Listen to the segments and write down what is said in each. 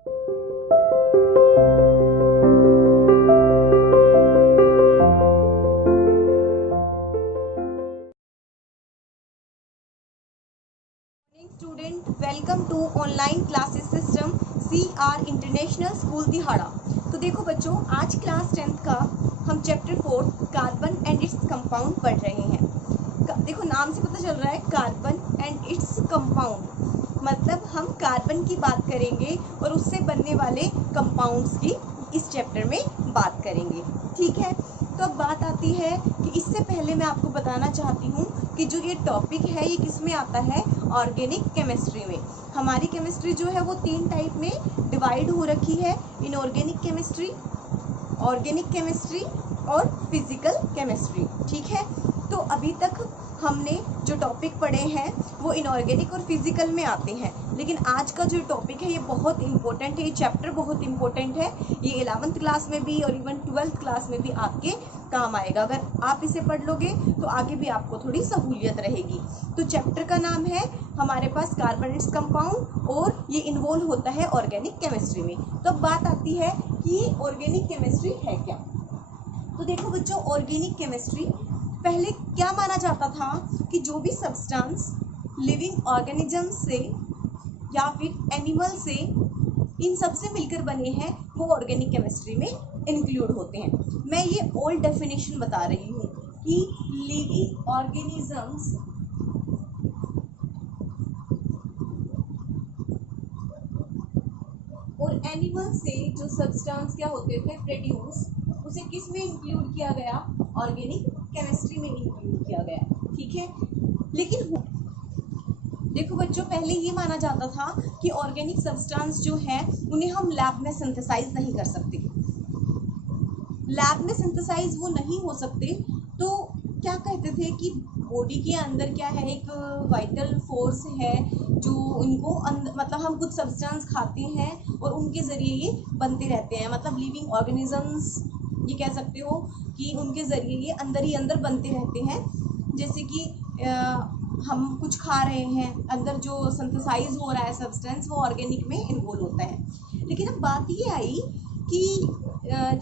Student, welcome to online classes system CR international school Dihada. तो देखो बच्चों, आज क्लास 10th का हम chapter 4 carbon and its compound पढ़ रहे हैं। देखो नाम से पता चल रहा है कार्बन एंड इट्स कंपाउंड, मतलब हम कार्बन की बात करेंगे और उससे बनने वाले कंपाउंड्स की इस चैप्टर में बात करेंगे। ठीक है, तो अब बात आती है कि इससे पहले मैं आपको बताना चाहती हूँ कि जो ये टॉपिक है ये किस में आता है, ऑर्गेनिक केमिस्ट्री में। हमारी केमिस्ट्री जो है वो 3 टाइप में डिवाइड हो रखी है, इनऑर्गेनिक केमिस्ट्री, ऑर्गेनिक केमिस्ट्री और फिजिकल केमिस्ट्री। ठीक है, तो अभी तक हमने जो टॉपिक पढ़े हैं वो इनऑर्गेनिक और फिजिकल में आते हैं, लेकिन आज का जो टॉपिक है ये बहुत इंपॉर्टेंट है, ये चैप्टर बहुत इंपॉर्टेंट है। ये 11th क्लास में भी और इवन 12th क्लास में भी आपके काम आएगा। अगर आप इसे पढ़ लोगे तो आगे भी आपको थोड़ी सहूलियत रहेगी। तो चैप्टर का नाम है हमारे पास कार्बन इट्स कंपाउंड और ये इन्वॉल्व होता है ऑर्गेनिक केमिस्ट्री में। तो अब बात आती है कि ये ऑर्गेनिक केमिस्ट्री है क्या। तो देखो बच्चों, ऑर्गेनिक केमिस्ट्री पहले क्या माना जाता था कि जो भी सब्सटेंस लिविंग ऑर्गेनिज्म से या फिर एनिमल से, इन सब से मिलकर बने हैं वो ऑर्गेनिक केमिस्ट्री में इंक्लूड होते हैं। मैं ये ओल्ड डेफिनेशन बता रही हूँ कि लिविंग ऑर्गेनिजम्स और एनिमल से जो सब्सटेंस क्या होते थे प्रोड्यूस, उसे किस में इंक्लूड किया गया, ऑर्गेनिक केमिस्ट्री में इंक्लूड किया गया। ठीक है, लेकिन देखो बच्चों, पहले ये माना जाता था कि ऑर्गेनिक सब्सटेंस जो है उन्हें हम लैब में सिंथेसाइज नहीं कर सकते, लैब में सिंथेसाइज वो नहीं हो सकते। तो क्या कहते थे कि बॉडी के अंदर क्या है, एक वाइटल फोर्स है जो उनको मतलब हम कुछ सब्सटेंस खाते हैं और उनके ज़रिए ये बनते रहते हैं, मतलब लिविंग ऑर्गेनिजम्स ये कह सकते हो कि उनके ज़रिए ये अंदर ही अंदर बनते रहते हैं। जैसे कि हम कुछ खा रहे हैं, अंदर जो सिंथेसाइज हो रहा है सब्सटेंस वो ऑर्गेनिक में इन्वॉल्व होता है। लेकिन अब बात ये आई कि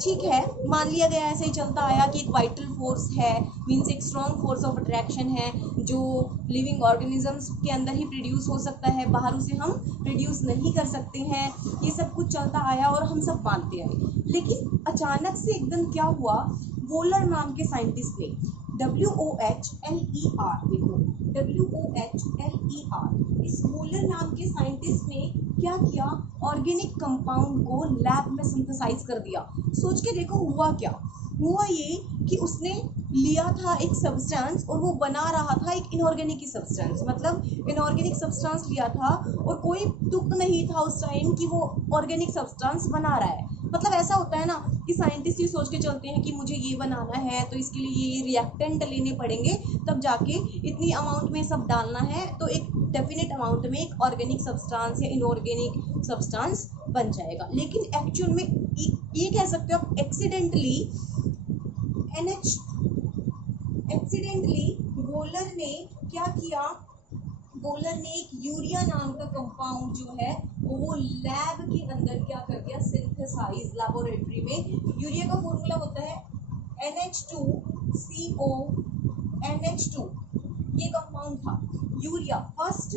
ठीक है, मान लिया गया, ऐसे ही चलता आया कि एक वाइटल फोर्स है, मीन्स एक स्ट्रॉन्ग फोर्स ऑफ अट्रैक्शन है जो लिविंग ऑर्गेनिजम्स के अंदर ही प्रोड्यूस हो सकता है, बाहर उसे हम प्रोड्यूस नहीं कर सकते हैं। ये सब कुछ चलता आया और हम सब मानते आए। लेकिन अचानक से एकदम क्या हुआ, वोलर नाम के साइंटिस्ट ने WOHLER, देखो WOHLER, इस वोलर नाम के साइंटिस्ट ने क्या किया, ऑर्गेनिक कंपाउंड को लैब में सिंथेसाइज कर दिया। सोच के देखो हुआ क्या, हुआ ये कि उसने लिया था एक सब्सटेंस और वो बना रहा था एक इनऑर्गेनिक सब्सटेंस, मतलब इनऑर्गेनिक सब्सटेंस लिया था और कोई तुक नहीं था उस टाइम कि वो ऑर्गेनिक सब्सटेंस बना रहा है। मतलब ऐसा होता है ना कि साइंटिस्ट ये सोच के चलते हैं कि मुझे ये बनाना है तो इसके लिए ये रिएक्टेंट लेने पड़ेंगे, तब जाके इतनी अमाउंट में सब डालना है तो एक डेफिनेट अमाउंट में एक ऑर्गेनिक सब्सटेंस या इनऑर्गेनिक सब्सटेंस बन जाएगा। लेकिन एक्चुअल में ये कह सकते हो आप एक्सीडेंटली वोलर ने क्या किया, वोलर ने एक यूरिया नाम का कंपाउंड जो है वो लैब के अंदर क्या कर दिया, सिंथेसाइज, लेबोरेटरी में। यूरिया का फॉर्मूला होता है NH2CO NH2, ये कंपाउंड था urea, first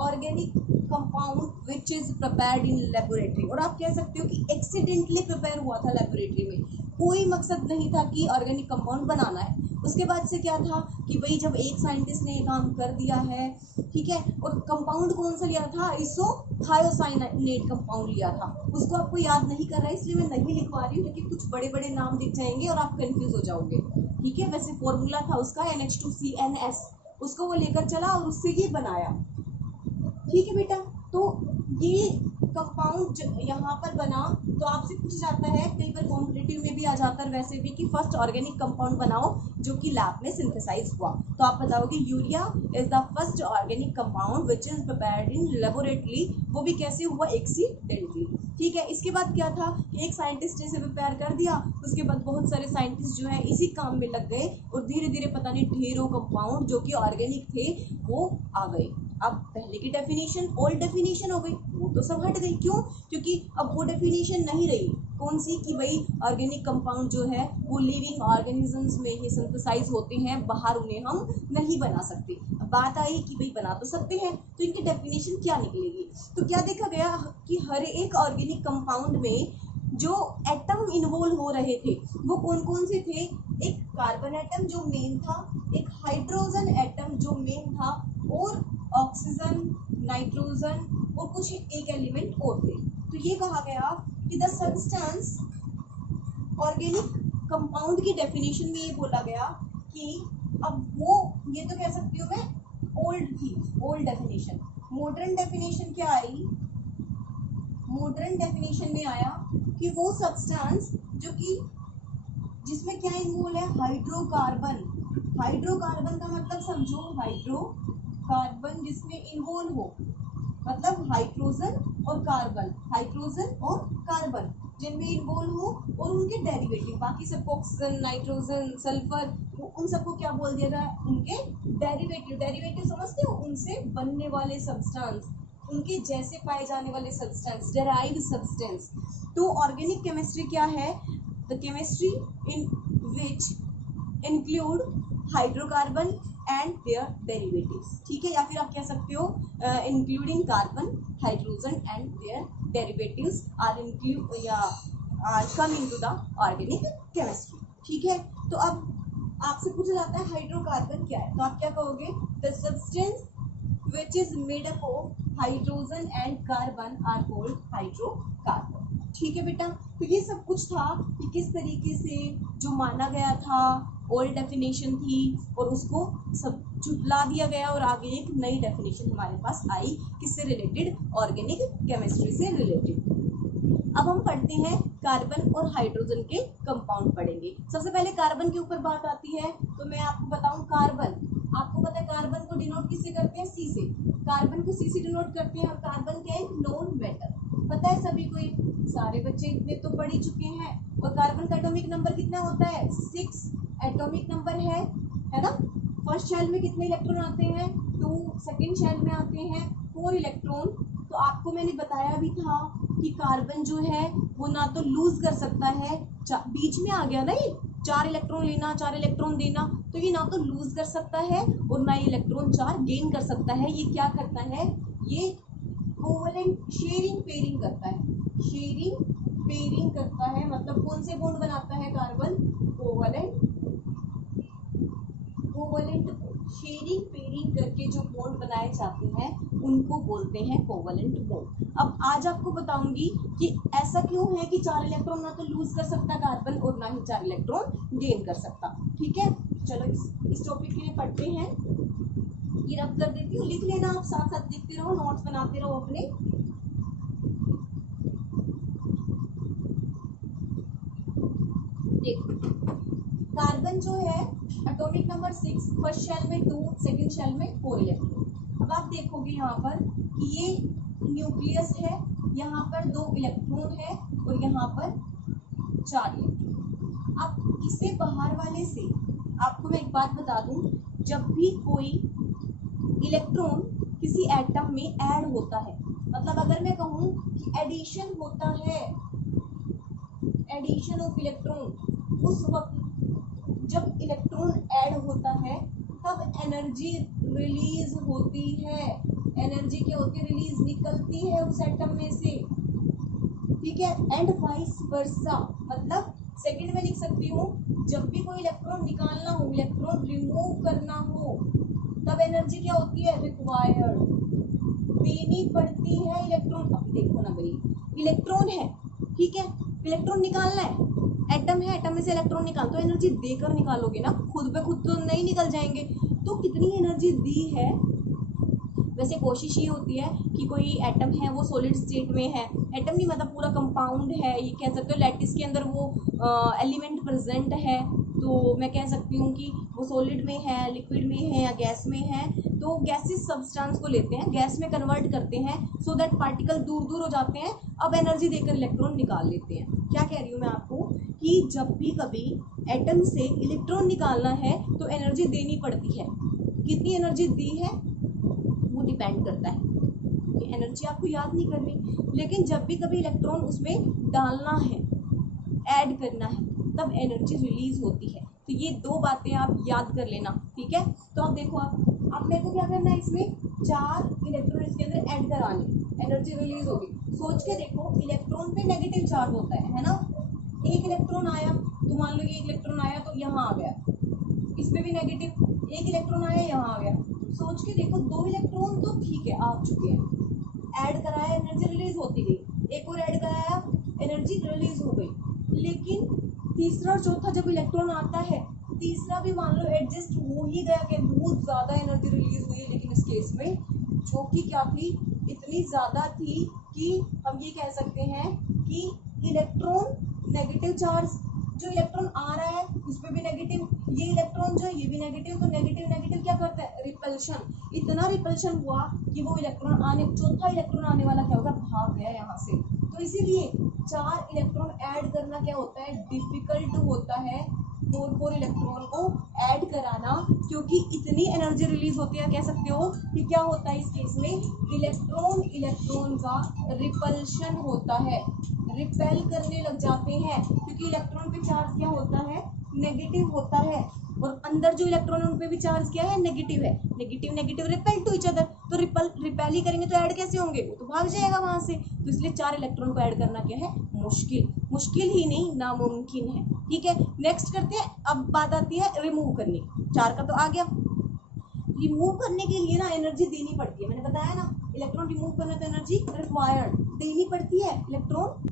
organic compound which is prepared in laboratory. और आप कह सकते हो कि एक्सीडेंटली प्रिपेयर हुआ था लेबोरेटरी में, कोई मकसद नहीं था कि ऑर्गेनिक कंपाउंड बनाना है। उसके बाद से क्या था कि भाई जब एक साइंटिस्ट ने ये काम कर दिया है, ठीक है, और कंपाउंड कौन सा लिया था, आइसोथायोसाइनेट कंपाउंड लिया था। उसको आपको याद नहीं कर रहा है इसलिए मैं नहीं लिखवा रही हूँ, क्योंकि कुछ बड़े बड़े नाम दिख जाएंगे और आप कंफ्यूज हो जाओगे। ठीक है, वैसे फॉर्मूला था उसका NH2CNS, उसको वो लेकर चला और उससे ये बनाया। ठीक है बेटा, तो ये कंपाउंड यहाँ पर बना तो आपसे पूछा जाता है, कई बार कॉम्पिटिटिव में भी आ जाता है वैसे भी, कि फर्स्ट ऑर्गेनिक कंपाउंड बनाओ जो कि लैब में सिंथेसाइज हुआ। तो आप बताओगे urea is the first organic compound which is prepared in laboratory, वो भी कैसे हुआ, एक्सीडेंटली। ठीक है, इसके बाद क्या था कि एक साइंटिस्ट ने इसे प्रिपेयर कर दिया, उसके बाद बहुत सारे साइंटिस्ट जो है इसी काम में लग गए और धीरे धीरे पता नहीं ढेरों कंपाउंड जो कि ऑर्गेनिक थे वो आ गए। अब पहले की डेफिनेशन ओल्ड डेफिनेशन हो गई, वो तो सब हट गई। क्यों? क्योंकि अब वो डेफिनेशन नहीं रही। कौन सी? कि भाई ऑर्गेनिक कंपाउंड जो है वो लिविंग ऑर्गेनिजम्स में ही सिंथेसाइज होते हैं, बाहर उन्हें हम नहीं बना सकते। अब बात आई कि भाई बना तो सकते हैं, तो इनकी डेफिनेशन क्या निकलेगी? तो क्या देखा गया कि हर एक ऑर्गेनिक कंपाउंड में जो एटम इन्वॉल्व हो रहे थे वो कौन कौन से थे? एक कार्बन एटम जो मेन था, एक हाइड्रोजन एटम जो मेन था, और ऑक्सीजन, नाइट्रोजन और कुछ एक एलिमेंट और थे। तो ये कहा गया कि द सब्सटेंस, ऑर्गेनिक कंपाउंड की डेफिनेशन में ये बोला गया कि अब वो, ये तो कह सकती हूँ मैं ओल्ड थी, ओल्ड डेफिनेशन। मॉडर्न डेफिनेशन क्या आई? मॉडर्न डेफिनेशन में आया कि वो सब्सटेंस जो कि जिसमें क्या इन्वॉल्व है? हाइड्रोकार्बन। हाइड्रोकार्बन का मतलब समझो, हाइड्रोकार्बन जिसमें इन्वॉल्व हो, मतलब हाइड्रोजन और कार्बन, हाइड्रोजन और कार्बन जिनमें इन्वॉल्व हो, और उनके डेरिवेटिव, बाकी सबको ऑक्सीजन, नाइट्रोजन, सल्फर, उन सबको क्या बोल दिया गया? उनके डेरिवेटिव। डेरिवेटिव समझते हो? उनसे बनने वाले सब्सटेंस, उनके जैसे पाए जाने वाले सब्सटेंस, डेराइव्ड सब्सटेंस। तो ऑर्गेनिक केमिस्ट्री क्या है? The chemistry in which include hydrocarbon and their derivatives. ठीक है, या फिर आप कह सकते हो including carbon, hydrogen and their derivatives are include या are come into the organic chemistry. ठीक है, तो अब आपसे पूछा जाता है हाइड्रोकार्बन क्या है, तो आप क्या कहोगे? The substance which is made up of hydrogen and carbon are called hydrocarbon। ठीक है बेटा, तो ये सब कुछ था कि किस तरीके से जो माना गया था ओल्ड डेफिनेशन थी और उसको सब झुटला दिया गया और आगे एक नई डेफिनेशन हमारे पास आई, किससे रिलेटेड? ऑर्गेनिक केमिस्ट्री से रिलेटेड। अब हम पढ़ते हैं कार्बन और हाइड्रोजन के कंपाउंड पढ़ेंगे। सबसे पहले कार्बन के ऊपर बात आती है, तो मैं आपको बताऊं कार्बन, आपको पता है कार्बन को डिनोट किससे करते हैं? सी से। कार्बन को सी से डिनोट करते हैं, और कार्बन क्या है? Non metal. पता है सभी को, ये सारे बच्चे इतने तो पढ़ ही चुके हैं। और कार्बन का एटॉमिक नंबर कितना होता है? 6 एटॉमिक नंबर है ना। फर्स्ट शेल में कितने इलेक्ट्रॉन आते हैं? 2। सेकेंड शेल में आते हैं 4 इलेक्ट्रॉन। तो आपको मैंने बताया भी था कि कार्बन जो है वो ना तो लूज कर सकता है, बीच में आ गया ना ये, 4 इलेक्ट्रॉन लेना 4 इलेक्ट्रॉन देना, तो ये ना तो लूज कर सकता है और ना ये इलेक्ट्रॉन 4 गेन कर सकता है। ये क्या करता है? ये कोवलेंट शेयरिंग पेयरिंग करता है। शेयरिंग पेयरिंग करता है, मतलब कौन से बॉन्ड बनाता है कार्बन? कोवलेंट शेयरिंग पेयरिंग करके जो बॉन्ड बनाए जाते हैं उनको बोलते हैं कोवलेंट बॉन्ड। अब आज आपको बताऊंगी कि ऐसा क्यों है कि 4 इलेक्ट्रॉन ना तो लूज कर सकता कार्बन और ना ही 4 इलेक्ट्रॉन गेन कर सकता। ठीक है, चलो इस टॉपिक के लिए पढ़ते हैं। ये रब कर देती हूँ, लिख लेना आप, साथ साथ लिखते रहो, नोट्स बनाते रहो अपने। देखो, कार्बन जो है एटॉमिक नंबर 6, फर्स्ट शेल में 2, सेकंड शेल में 4 इलेक्ट्रॉन। अब आप देखोगे यहाँ पर कि ये न्यूक्लियस है, यहाँ पर 2 इलेक्ट्रॉन है और यहाँ पर 4 इलेक्ट्रॉन। अब इसे बाहर वाले से आपको मैं एक बात बता दूं, जब भी कोई इलेक्ट्रॉन किसी एटम में ऐड होता है, मतलब अगर मैं कहूँ कि एडिशन होता है, एडिशन ऑफ इलेक्ट्रॉन, उस वक्त जब इलेक्ट्रॉन ऐड होता है तब एनर्जी रिलीज होती है। एनर्जी क्या होती है? रिलीज, निकलती है उस एटम में से। ठीक है, एंड वाइस वर्सा, मतलब सेकंड में लिख सकती हूँ, जब भी कोई इलेक्ट्रॉन निकालना हो, इलेक्ट्रॉन रिमूव करना हो, तब एनर्जी क्या होती है? रिक्वायर्ड, देनी पड़ती है इलेक्ट्रॉन। अब देखो ना भाई, इलेक्ट्रॉन है, ठीक है, इलेक्ट्रॉन निकालना है, एटम है, एटम में से इलेक्ट्रॉन निकाल, तो एनर्जी देकर निकालोगे ना, खुद पे खुद तो नहीं निकल जाएंगे। तो कितनी एनर्जी दी है? वैसे कोशिश ये होती है कि कोई एटम है वो सॉलिड स्टेट में है, एटम नहीं मतलब पूरा कंपाउंड है, ये कह सकते हो लैटिस के अंदर वो एलिमेंट प्रेजेंट है, तो मैं कह सकती हूँ कि वो सॉलिड में है, लिक्विड में है या गैस में है। तो गैसेस सब्सटेंस को लेते हैं, गैस में कन्वर्ट करते हैं, सो दैट पार्टिकल दूर दूर हो जाते हैं, अब एनर्जी देकर इलेक्ट्रॉन निकाल लेते हैं। क्या कह रही हूँ मैं आपको कि जब भी कभी एटम से इलेक्ट्रॉन निकालना है तो एनर्जी देनी पड़ती है। कितनी एनर्जी दी है वो डिपेंड करता है। ये एनर्जी आपको याद नहीं करनी, लेकिन जब भी कभी इलेक्ट्रॉन उसमें डालना है, ऐड करना है, तब एनर्जी रिलीज होती है। तो ये दो बातें आप याद कर लेना, ठीक है। तो अब देखो, आप मेरे को क्या करना है, इसमें 4 इलेक्ट्रॉन इसके अंदर ऐड कराने, एनर्जी रिलीज होगी। सोच के देखो, इलेक्ट्रॉन पे नेगेटिव चार्ज होता है ना। एक इलेक्ट्रॉन आया तो मान लो ये एक इलेक्ट्रॉन आया तो यहाँ आ गया, इसमें भी नेगेटिव, एक इलेक्ट्रॉन आया यहाँ आ गया। सोच के देखो, 2 इलेक्ट्रॉन तो ठीक है आ चुके हैं, ऐड कराया, एनर्जी रिलीज होती गई, एक और ऐड कराया, एनर्जी रिलीज हो गई। लेकिन तीसरा और चौथा जब इलेक्ट्रॉन आता है, तीसरा भी मान लो एडजस्ट हो ही गया कि बहुत ज्यादा एनर्जी रिलीज हुई, लेकिन इस केस में जो कि क्या थी, इतनी ज्यादा थी कि हम ये कह सकते हैं कि इलेक्ट्रॉन नेगेटिव चार्ज, जो इलेक्ट्रॉन आ रहा है उसमें भी नेगेटिव, ये इलेक्ट्रॉन जो है ये भी नेगेटिव, तो नेगेटिव नेगेटिव क्या करता है, रिपल्शन। इतना रिपल्शन हुआ कि वो इलेक्ट्रॉन आने, चौथा इलेक्ट्रॉन आने वाला क्या होगा, भाग गया यहाँ से। तो इसीलिए 4 इलेक्ट्रॉन ऐड करना क्या होता है, डिफिकल्ट होता है 4 इलेक्ट्रॉन को ऐड कराना, क्योंकि इतनी एनर्जी रिलीज होती है। कह सकते हो कि क्या होता है इस केस में, इलेक्ट्रॉन का रिपल्शन होता है, रिपेल करने लग जाते हैं, क्योंकि इलेक्ट्रॉन पे चार्ज क्या होता है, नेगेटिव होता है, और अंदर जो इलेक्ट्रॉन है उन पे भी चार्ज क्या है, नेगेटिव है। Negative negative repel to each other, तो रिपेल ही करेंगे तो ऐड कैसे होंगे, वो तो भाग जाएगा वहां से। तो इसलिए 4 इलेक्ट्रॉन को ऐड करना क्या है, मुश्किल ही नहीं, नामुमकिन है, ठीक है। नेक्स्ट करते हैं। अब बात आती है रिमूव करने की। 4 का तो आ गया। रिमूव करने के लिए ना एनर्जी देनी पड़ती है, मैंने बताया ना, इलेक्ट्रॉन रिमूव करना तो एनर्जी रिक्वायर्ड देनी पड़ती है इलेक्ट्रॉन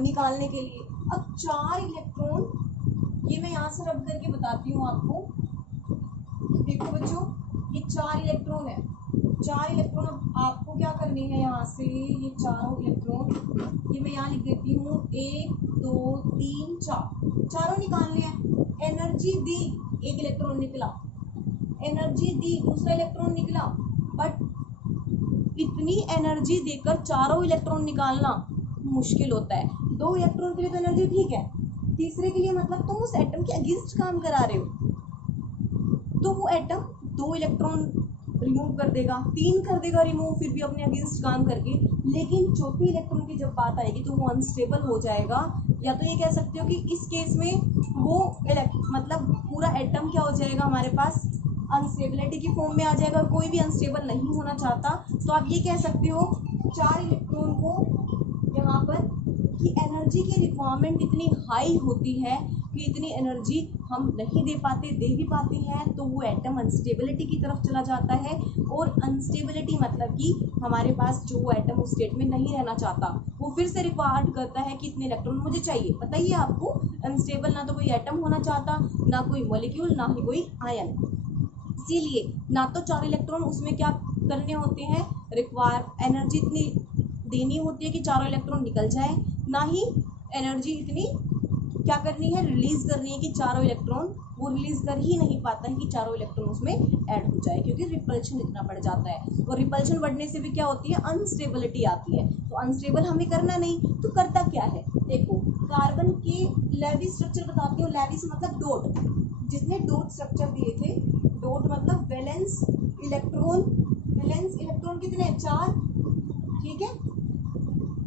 निकालने के लिए। अब 4 इलेक्ट्रॉन, ये मैं यहाँ से रब करके बताती हूँ आपको। देखो बच्चों, ये 4 इलेक्ट्रॉन है, 4 इलेक्ट्रॉन। अब आपको क्या करनी है, यहाँ से ये चारों इलेक्ट्रॉन, ये मैं यहाँ लिख देती हूँ, 1 2 3 4, चारों निकालने हैं। एनर्जी दी, एक इलेक्ट्रॉन निकला, एनर्जी दी, दूसरा इलेक्ट्रॉन निकला, बट इतनी एनर्जी देकर चारों इलेक्ट्रॉन निकालना मुश्किल होता है। 2 इलेक्ट्रॉन के लिए तो एनर्जी ठीक है, तीसरे के लिए मतलब तुम उस एटम के अगेंस्ट काम करा रहे हो, तो वो एटम 2 इलेक्ट्रॉन रिमूव कर देगा, 3 कर देगा रिमूव, फिर भी अपने अगेंस्ट काम करके। लेकिन चौथे इलेक्ट्रॉन की जब बात आएगी तो वो अनस्टेबल हो जाएगा, या तो ये कह सकते हो कि इस केस में वो मतलब पूरा एटम क्या हो जाएगा, हमारे पास अनस्टेबिलिटी की फॉर्म में आ जाएगा, और कोई भी अनस्टेबल नहीं होना चाहता। तो आप ये कह सकते हो 4 इलेक्ट्रॉन को यहाँ पर कि एनर्जी की रिक्वायरमेंट इतनी हाई होती है कि इतनी एनर्जी हम नहीं दे पाते, दे भी पाते हैं तो वो एटम अनस्टेबिलिटी की तरफ चला जाता है। और अनस्टेबिलिटी मतलब कि हमारे पास जो वो एटम उस स्टेट में नहीं रहना चाहता, वो फिर से रिक्वायर्ड करता है कि इतने इलेक्ट्रॉन मुझे चाहिए। पता ही है आपको, अनस्टेबल ना तो कोई एटम होना चाहता, ना कोई मॉलिक्यूल, ना ही कोई आयन। इसीलिए ना तो 4 इलेक्ट्रॉन उसमें क्या करने होते हैं, रिक्वायर एनर्जी इतनी देनी होती है कि चारों इलेक्ट्रॉन निकल जाए, ना ही एनर्जी इतनी क्या करनी है, रिलीज करनी है कि चारों इलेक्ट्रॉन वो रिलीज कर ही नहीं पाता है कि चारों इलेक्ट्रॉन उसमें ऐड हो जाए, क्योंकि रिपल्शन इतना बढ़ जाता है। और रिपल्शन बढ़ने से भी क्या होती है, अनस्टेबिलिटी आती है। तो अनस्टेबल हमें करना नहीं, तो करता क्या है, देखो कार्बन के लेविस स्ट्रक्चर बताती हूँ। लेविस मतलब डॉट, जिसने डॉट स्ट्रक्चर दिए थे, डॉट मतलब वैलेंस इलेक्ट्रॉन, वैलेंस इलेक्ट्रॉन कितने, 4, ठीक है,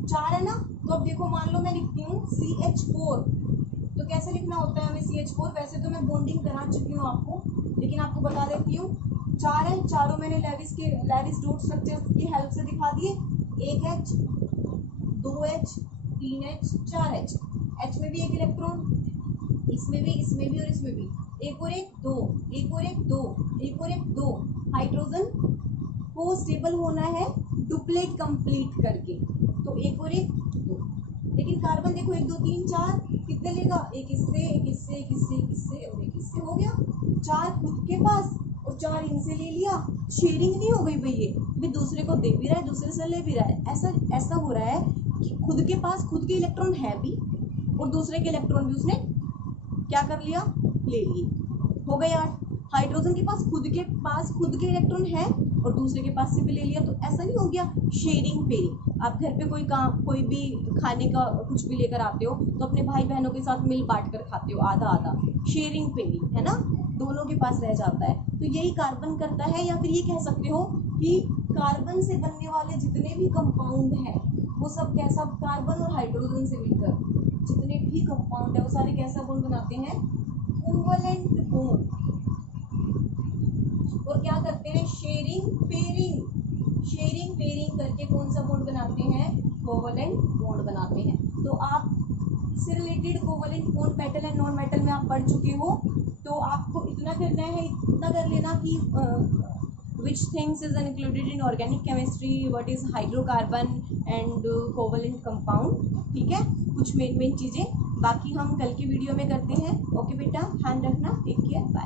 4 है ना। तो अब देखो, मान लो मैं लिखती हूँ CH4, तो कैसे लिखना होता है हमें CH4, वैसे तो मैं बॉन्डिंग करा चुकी हूँ आपको, लेकिन आपको बता देती हूँ। 4 है, चारों मैंने लेविस डॉट स्ट्रक्चर की हेल्प से दिखा दिए। 1H 2H 3H 4H, H में भी एक इलेक्ट्रॉन, इसमें भी और इसमें भी, एक और एक 2, एक और एक 2, एक और एक 2। हाइड्रोजन को स्टेबल होना है डुप्लेट कंप्लीट करके, तो एक और एक 2। लेकिन कार्बन देखो 1 2 3 4 कितने लेगा, एक इससे, एक इससे, एक इससे, एक इससे और एक इससे, हो गया 4 खुद के पास और 4 इनसे ले लिया। शेयरिंग नहीं हो गई भाई, ये दूसरे को दे भी रहा है, दूसरे से ले भी रहा है। ऐसा हो रहा है कि खुद के पास खुद के इलेक्ट्रॉन है भी, और दूसरे के इलेक्ट्रॉन भी उसने क्या कर लिया, ले लिए, हो गए 8। हाइड्रोजन के पास खुद के इलेक्ट्रॉन है और दूसरे के पास से भी ले लिया, तो ऐसा नहीं हो गया शेयरिंग पेयरिंग। आप घर पे कोई भी खाने का कुछ भी लेकर आते हो तो अपने भाई बहनों के साथ मिल बांट कर खाते हो, आधा आधा, शेयरिंग पेयरिंग है ना, दोनों के पास रह जाता है। तो यही कार्बन करता है, या फिर ये कह सकते हो कि कार्बन से बनने वाले जितने भी कंपाउंड हैं वो सब कैसा, कार्बन और हाइड्रोजन से मिलकर जितने भी कंपाउंड है वो सारे कैसा बॉन्ड बनाते हैं, कोवलेंट बॉन्ड। और क्या करते हैं, शेयरिंग पेयरिंग करके कौन सा बॉन्ड बनाते हैं, कोवलेंट बॉन्ड बनाते हैं। तो आप से related covalent bond metal and non metal में आप पढ़ चुके हो। तो आपको इतना करना है, इतना कर लेना कि which things is included in organic chemistry, what is hydrocarbon and covalent compound। ठीक है, कुछ मेन चीजें, बाकी हम कल की वीडियो में करते हैं। ओके बेटा, ध्यान रखना, टेक केयर, बाय।